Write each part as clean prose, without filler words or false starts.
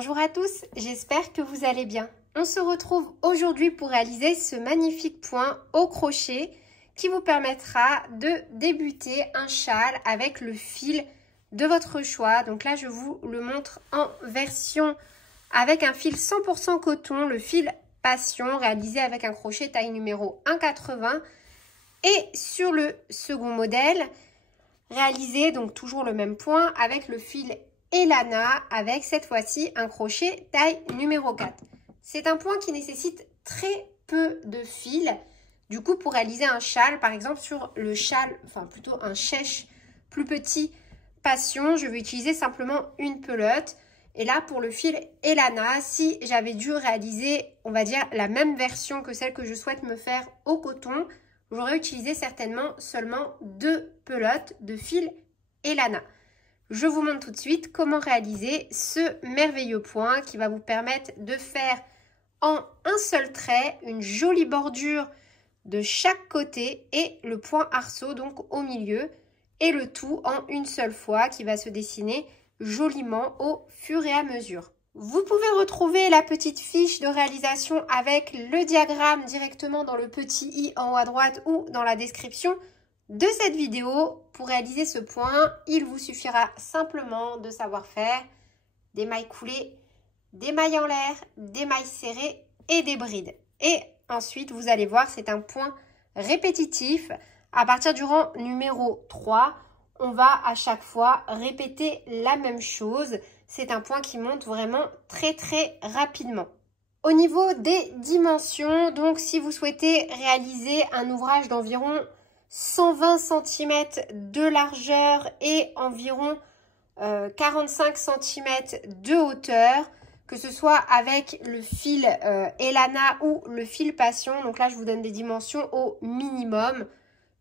Bonjour à tous, j'espère que vous allez bien. On se retrouve aujourd'hui pour réaliser ce magnifique point au crochet qui vous permettra de débuter un châle avec le fil de votre choix. Donc là, je vous le montre en version avec un fil 100% coton, le fil Passion, réalisé avec un crochet taille numéro 1,80. Et sur le second modèle, réalisé donc toujours le même point avec le fil Elana avec cette fois-ci un crochet taille numéro 4. C'est un point qui nécessite très peu de fil. Du coup, pour réaliser un châle, par exemple sur le châle, enfin plutôt un chèche plus petit Passion, je vais utiliser simplement une pelote. Et là, pour le fil Elana, si j'avais dû réaliser, on va dire, la même version que celle que je souhaite me faire au coton, j'aurais utilisé certainement seulement 2 pelotes de fil Elana. Je vous montre tout de suite comment réaliser ce merveilleux point qui va vous permettre de faire en un seul trait une jolie bordure de chaque côté et le point arceau donc au milieu et le tout en une seule fois qui va se dessiner joliment au fur et à mesure. Vous pouvez retrouver la petite fiche de réalisation avec le diagramme directement dans le petit i en haut à droite ou dans la description de cette vidéo. Pour réaliser ce point, il vous suffira simplement de savoir faire des mailles coulées, des mailles en l'air, des mailles serrées et des brides. Et ensuite, vous allez voir, c'est un point répétitif. À partir du rang numéro 3, on va à chaque fois répéter la même chose. C'est un point qui monte vraiment très rapidement. Au niveau des dimensions, donc si vous souhaitez réaliser un ouvrage d'environ 120 cm de largeur et environ 45 cm de hauteur, que ce soit avec le fil Elana ou le fil Passion. Donc là, je vous donne des dimensions au minimum.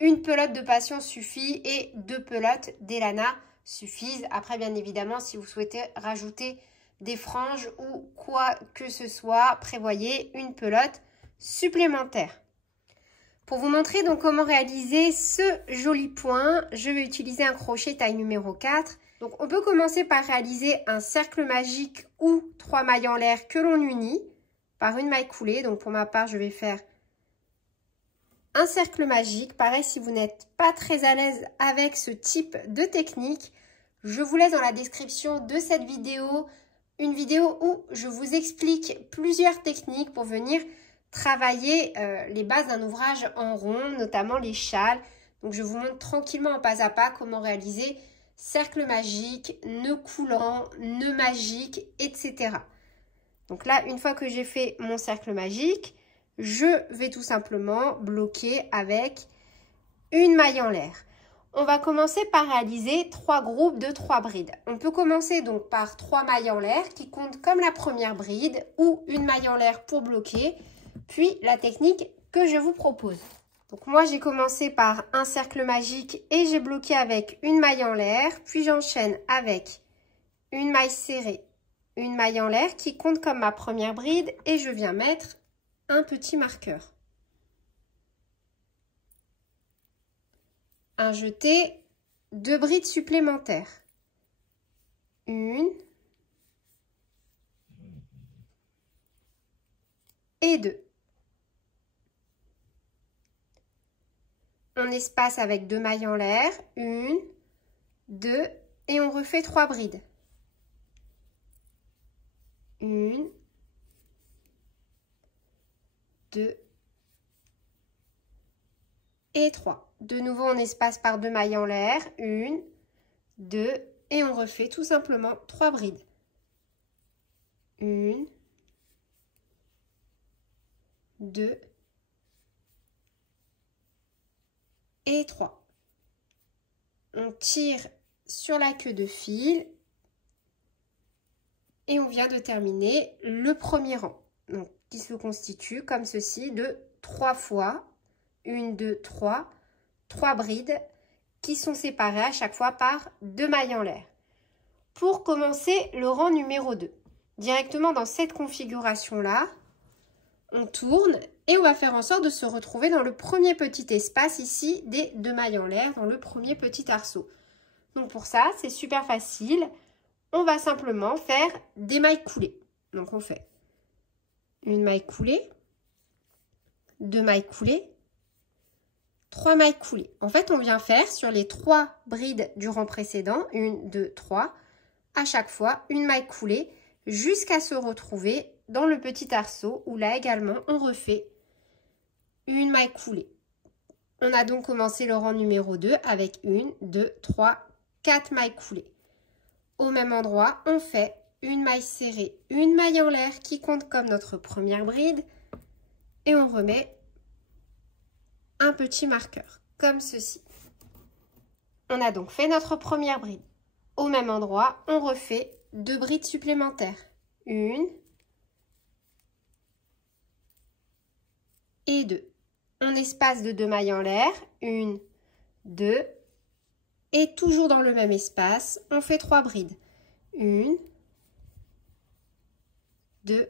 Une pelote de Passion suffit et 2 pelotes d'Elana suffisent. Après, bien évidemment, si vous souhaitez rajouter des franges ou quoi que ce soit, prévoyez une pelote supplémentaire. Pour vous montrer donc comment réaliser ce joli point, je vais utiliser un crochet taille numéro 4. Donc on peut commencer par réaliser un cercle magique ou 3 mailles en l'air que l'on unit par une maille coulée. Donc pour ma part, je vais faire un cercle magique. Pareil, si vous n'êtes pas très à l'aise avec ce type de technique, je vous laisse dans la description de cette vidéo une vidéo où je vous explique plusieurs techniques pour venir travailler les bases d'un ouvrage en rond, notamment les châles. Donc je vous montre tranquillement en pas à pas comment réaliser cercle magique, nœud coulant, nœud magique, etc. Donc là, une fois que j'ai fait mon cercle magique, je vais tout simplement bloquer avec une maille en l'air. On va commencer par réaliser 3 groupes de 3 brides. On peut commencer donc par 3 mailles en l'air qui comptent comme la première bride ou une maille en l'air pour bloquer, puis la technique que je vous propose. Donc moi j'ai commencé par un cercle magique et j'ai bloqué avec une maille en l'air, puis j'enchaîne avec une maille serrée, une maille en l'air qui compte comme ma première bride et je viens mettre un petit marqueur. Un jeté, 2 brides supplémentaires. 1 et 2. On espace avec 2 mailles en l'air, 1, 2 et on refait 3 brides. 1, 2 et 3. De nouveau, on espace par 2 mailles en l'air, 1, 2 et on refait tout simplement 3 brides. 1, 2 et 3. On tire sur la queue de fil et on vient de terminer le premier rang. Donc, qui se constitue comme ceci de 3 fois 1, 2, 3 brides qui sont séparées à chaque fois par 2 mailles en l'air. Pour commencer le rang numéro 2, directement dans cette configuration-là, on tourne et on va faire en sorte de se retrouver dans le premier petit espace ici des 2 mailles en l'air, dans le premier petit arceau. Donc pour ça, c'est super facile. on va simplement faire des mailles coulées. Donc, on fait une maille coulée, 2 mailles coulées, 3 mailles coulées. En fait, on vient faire sur les 3 brides du rang précédent, 1, 2, 3, à chaque fois une maille coulée jusqu'à se retrouver dans le petit arceau où là également on refait une maille coulée. On a donc commencé le rang numéro 2 avec 1, 2, 3, 4 mailles coulées. Au même endroit, on fait une maille serrée, une maille en l'air qui compte comme notre première bride et on remet un petit marqueur comme ceci. On a donc fait notre première bride. Au même endroit, on refait 2 brides supplémentaires. Une et 2. On espace de 2 mailles en l'air. 1, 2. Et toujours dans le même espace, on fait 3 brides. 1, 2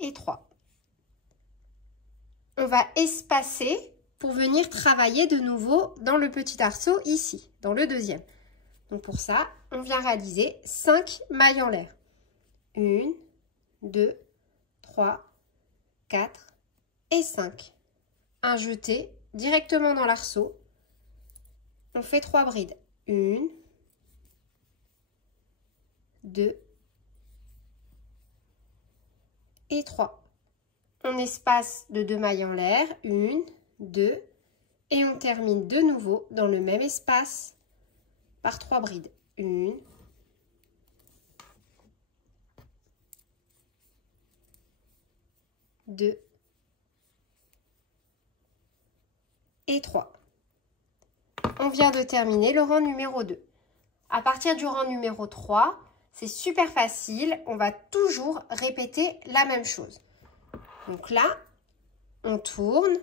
et 3. On va espacer pour venir travailler de nouveau dans le petit arceau ici, dans le deuxième. Donc pour ça, on vient réaliser 5 mailles en l'air. 1, 2, 3, 4 et 5. Un jeté directement dans l'arceau. On fait 3 brides. 1, 2 et 3. On espace de 2 mailles en l'air. 1, 2 et on termine de nouveau dans le même espace par 3 brides. 1, 2 et 3. On vient de terminer le rang numéro 2. À partir du rang numéro 3, c'est super facile. On va toujours répéter la même chose. Donc là, on tourne.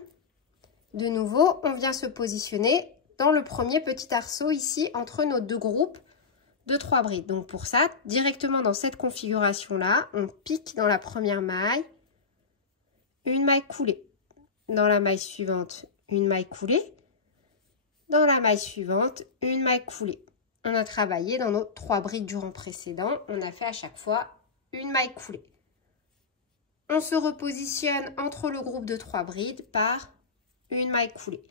De nouveau, on vient se positionner dans le premier petit arceau ici entre nos 2 groupes de 3 brides. Donc pour ça, directement dans cette configuration-là, on pique dans la première maille, une maille coulée. Dans la maille suivante, une maille coulée. Dans la maille suivante, une maille coulée. On a travaillé dans nos 3 brides du rang précédent. On a fait à chaque fois une maille coulée. On se repositionne entre le groupe de 3 brides par une maille coulée.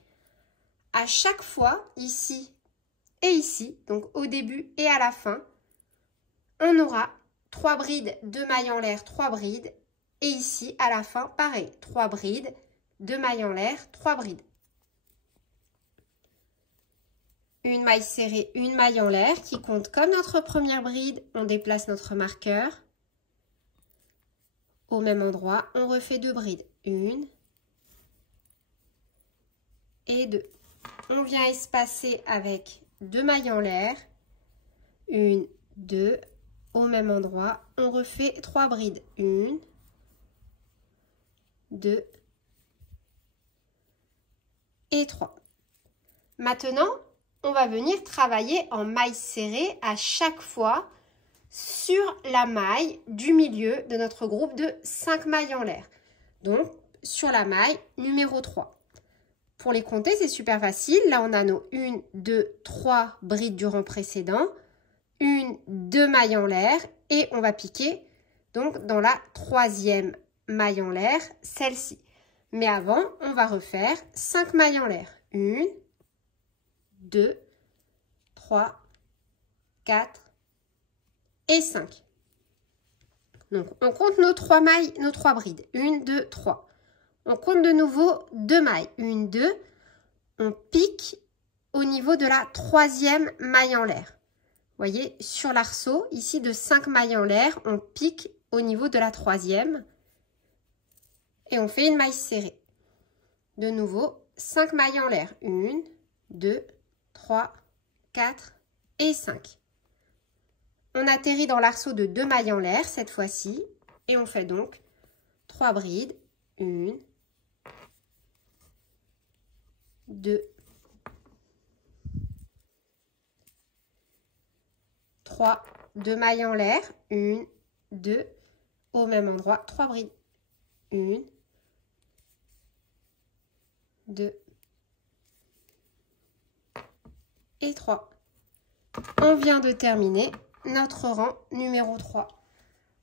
À chaque fois, ici et ici, donc au début et à la fin, on aura 3 brides, 2 mailles en l'air, 3 brides. Et ici, à la fin, pareil, 3 brides, 2 mailles en l'air, 3 brides. Une maille serrée, une maille en l'air qui compte comme notre première bride. On déplace notre marqueur. Au même endroit, on refait 2 brides. 1 et 2. On vient espacer avec 2 mailles en l'air. 1, 2. Au même endroit, on refait 3 brides. 1, 2 et 3. Maintenant, on va venir travailler en maille serrée à chaque fois sur la maille du milieu de notre groupe de 5 mailles en l'air. Donc, sur la maille numéro 3. Pour les compter, c'est super facile. Là, on a nos 1, 2, 3 brides du rang précédent. 1, 2 mailles en l'air. Et on va piquer donc dans la 3e maille en l'air, celle-ci. Mais avant, on va refaire 5 mailles en l'air. 1, 2, 3, 4 et 5. Donc, on compte nos 3 mailles, nos 3 brides. 1, 2, 3. On compte de nouveau 2 mailles. 1, 2. On pique au niveau de la 3e maille en l'air. Vous voyez, sur l'arceau, ici de 5 mailles en l'air, on pique au niveau de la 3e. Et on fait une maille serrée. De nouveau, 5 mailles en l'air. 1, 2, 3, 4 et 5. On atterrit dans l'arceau de 2 mailles en l'air cette fois-ci. Et on fait donc 3 brides. 1, 2, 3, 2 mailles en l'air. 1, 2, au même endroit, 3 brides. 1, 2 et 3. On vient de terminer notre rang numéro 3.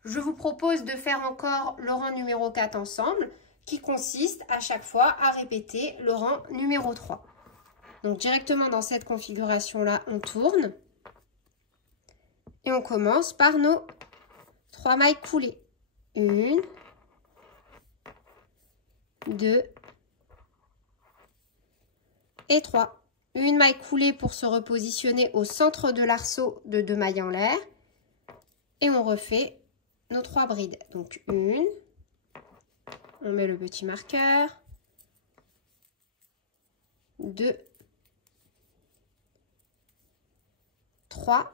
Je vous propose de faire encore le rang numéro 4 ensemble, qui consiste à chaque fois à répéter le rang numéro 3. Donc directement dans cette configuration-là, on tourne. Et on commence par nos 3 mailles coulées. 1, 2 et 3. Une maille coulée pour se repositionner au centre de l'arceau de 2 mailles en l'air. Et on refait nos 3 brides. Donc 1, on met le petit marqueur, 2, 3,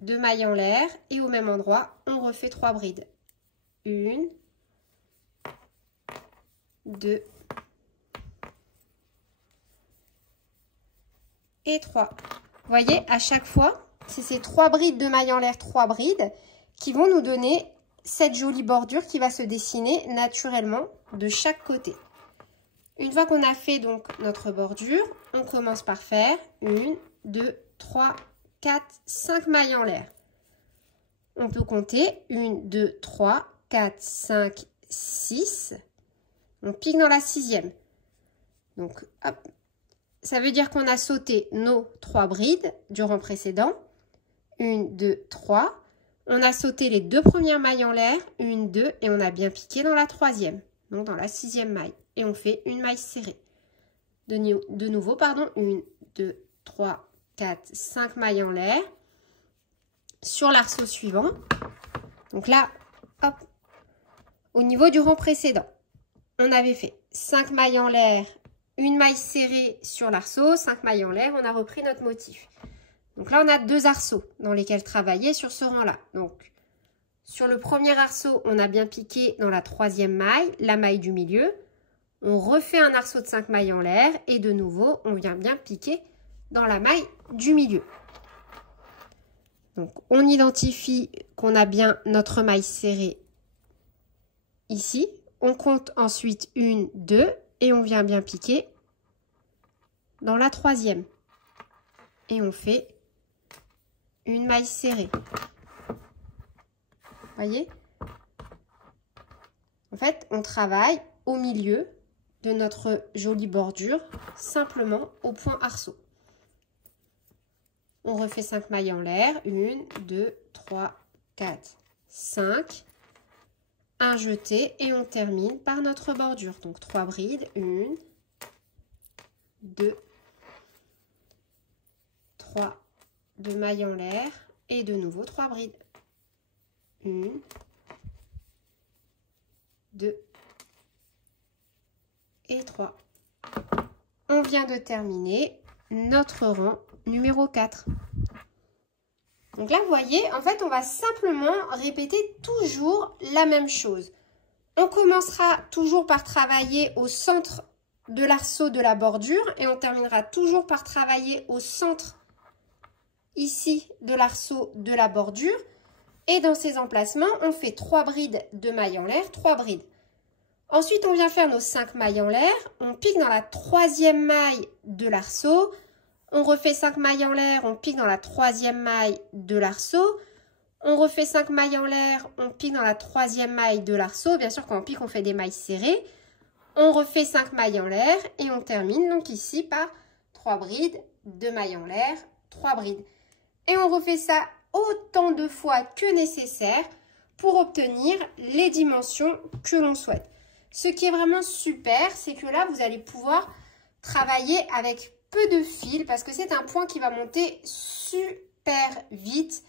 2 mailles en l'air et au même endroit, on refait 3 brides. 1, 2 et 3. Vous voyez, à chaque fois, c'est ces 3 brides de mailles en l'air, 3 brides, qui vont nous donner cette jolie bordure qui va se dessiner naturellement de chaque côté. Une fois qu'on a fait donc notre bordure, on commence par faire 1, 2, 3, 4, 5 mailles en l'air. On peut compter 1, 2, 3, 4, 5, 6. On pique dans la 6e. Donc, hop. Ça veut dire qu'on a sauté nos 3 brides du rang précédent. 1, 2, 3. On a sauté les 2 premières mailles en l'air. 1, 2. Et on a bien piqué dans la 3e. Donc, dans la 6e maille. Et on fait une maille serrée. De nouveau, pardon. 1, 2, 3, 4, 5 mailles en l'air. Sur l'arceau suivant. Donc là, hop. Au niveau du rang précédent, on avait fait 5 mailles en l'air. Une maille serrée sur l'arceau, 5 mailles en l'air, on a repris notre motif. Donc là, on a 2 arceaux dans lesquels travailler sur ce rang-là. Donc, sur le premier arceau, on a bien piqué dans la 3e maille, la maille du milieu. On refait un arceau de 5 mailles en l'air et de nouveau, on vient bien piquer dans la maille du milieu. Donc, on identifie qu'on a bien notre maille serrée ici. On compte ensuite 1, 2 et on vient bien piquer dans la 3e. Et on fait une maille serrée. Voyez? En fait, on travaille au milieu de notre jolie bordure, simplement au point arceau. On refait 5 mailles en l'air. 1, 2, 3, 4, 5. Un jeté et on termine par notre bordure. Donc 3 brides. 1, 2, 3, 2 mailles en l'air et de nouveau 3 brides. 1, 2 et 3. On vient de terminer notre rang numéro 4. Donc là, vous voyez, en fait, on va simplement répéter toujours la même chose. On commencera toujours par travailler au centre de l'arceau de la bordure et on terminera toujours par travailler au centre ici de l'arceau de la bordure. Et dans ces emplacements, on fait 3 brides de mailles en l'air, 3 brides. Ensuite, on vient faire nos 5 mailles en l'air. On pique dans la 3e maille de l'arceau. On refait 5 mailles en l'air, on pique dans la 3e maille de l'arceau. On refait 5 mailles en l'air, on pique dans la 3e maille de l'arceau. Bien sûr, quand on pique, on fait des mailles serrées. On refait 5 mailles en l'air et on termine donc ici par 3 brides, 2 mailles en l'air, 3 brides. Et on refait ça autant de fois que nécessaire pour obtenir les dimensions que l'on souhaite. Ce qui est vraiment super, c'est que là, vous allez pouvoir travailler avec peu de fil parce que c'est un point qui va monter super vite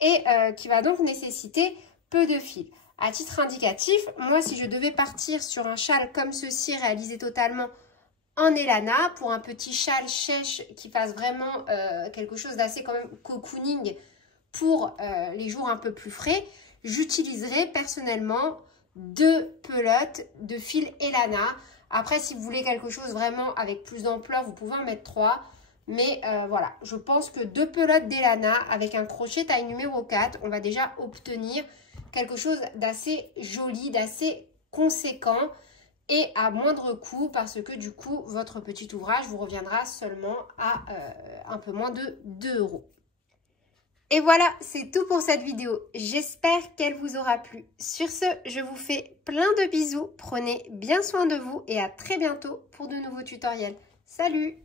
et qui va donc nécessiter peu de fil. À titre indicatif, moi, si je devais partir sur un châle comme ceci, réalisé totalement en Elana, pour un petit châle chèche qui fasse vraiment quelque chose d'assez quand même cocooning pour les jours un peu plus frais, j'utiliserai personnellement 2 pelotes de fil Elana. Après, si vous voulez quelque chose vraiment avec plus d'ampleur, vous pouvez en mettre 3. Mais voilà, je pense que 2 pelotes d'Elana avec un crochet taille numéro 4, on va déjà obtenir quelque chose d'assez joli, d'assez conséquent et à moindre coût parce que du coup, votre petit ouvrage vous reviendra seulement à un peu moins de 2 €. Et voilà, c'est tout pour cette vidéo. J'espère qu'elle vous aura plu. Sur ce, je vous fais plein de bisous. Prenez bien soin de vous et à très bientôt pour de nouveaux tutoriels. Salut!